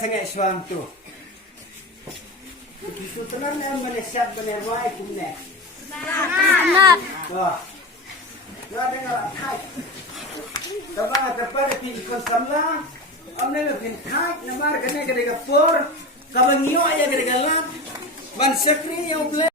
sangat suatu. Itu tenar yang menesiap benerwai kumne. Nah. Wah. Nah dengar hai. Tabang terpada pin ikon samla. Amne pin hai namar kene kene kapur. Kabangio ya kene galam. Ban sekri yang ble.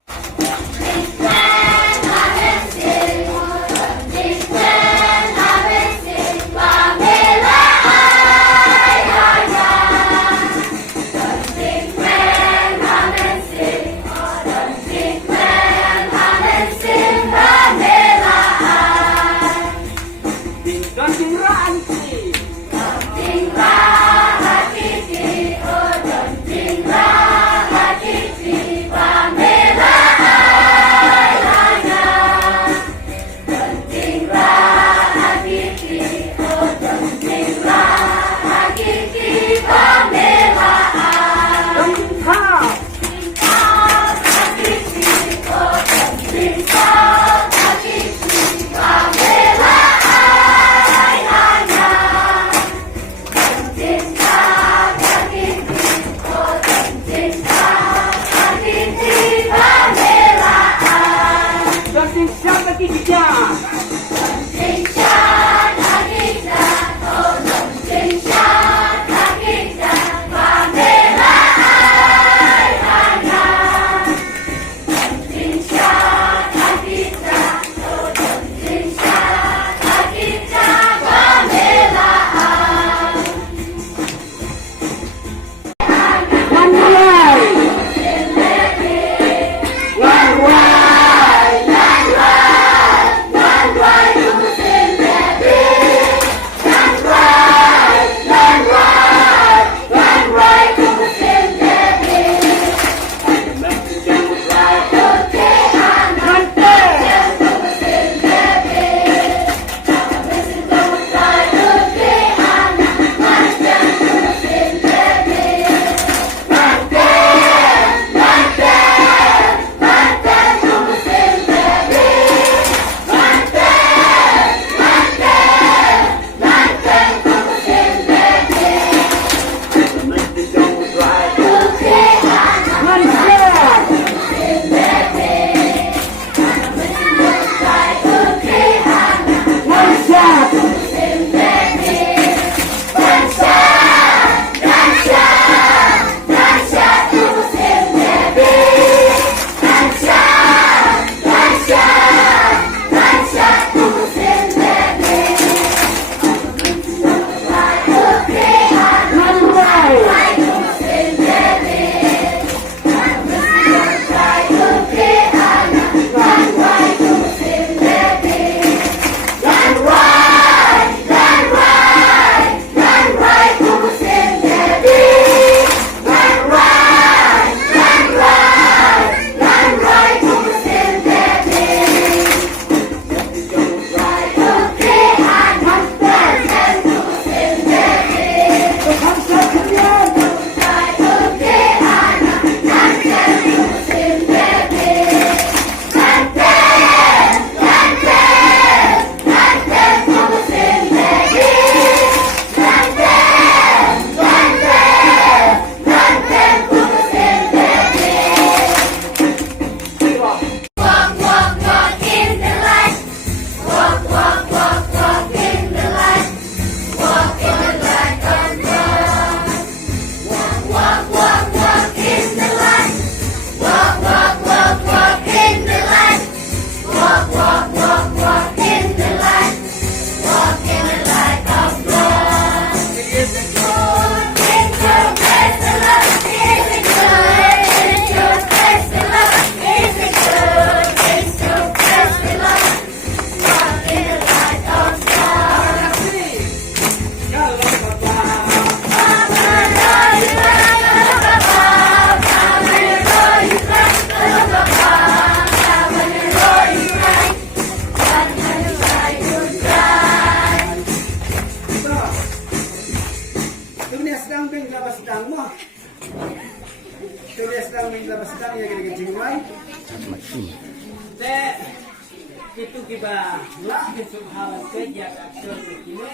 Itu kita lah subhanallah kerja action begini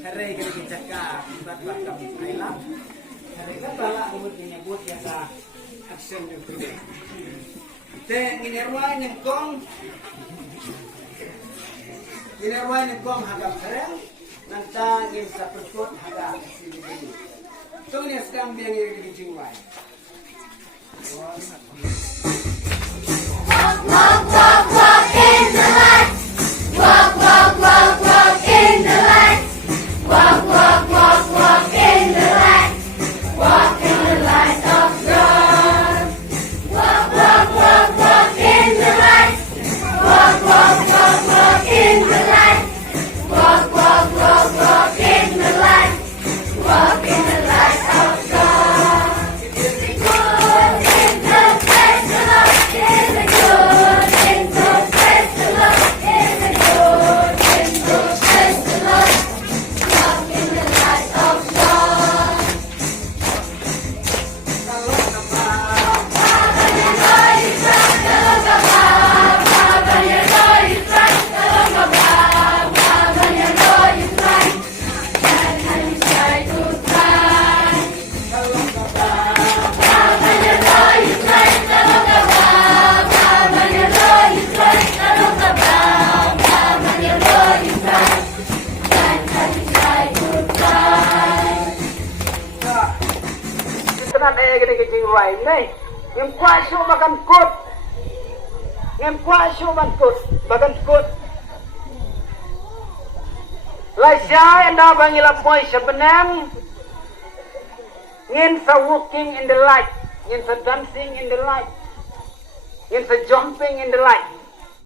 Hari kita cakap buat kami Thailand. Hari kan balak umur menyebut yang sa action yang berbeda. Te nginirwai nyengkong hagap keren nantang ngin sa perkut hagap sini. Tung ni sekarang biang yang dijiwai. Walk, walk, walk, walk in the light. Walk, walk, walk, walk in the light. Walk, walk, walk, walk in the light. Walk in the light of God. Walk, walk, walk, walk in the light. Walk, walk, walk, walk in the light. Walk, walk, walk, walk in the light. Walk in the light of God. In the good, in the best, the Lord. In the good, in the best, the Lord. In the good, in the best, the Lord. Walk in the light of God. Kenan gini kejiwai nih. Ngem kuasu makan kut. Ngem kuasu makan kut. Lai siya anda bangila boy sebenang. Ngin sa walking in the light. Ngin sa dancing in the light. Ngin sa jumping in the light.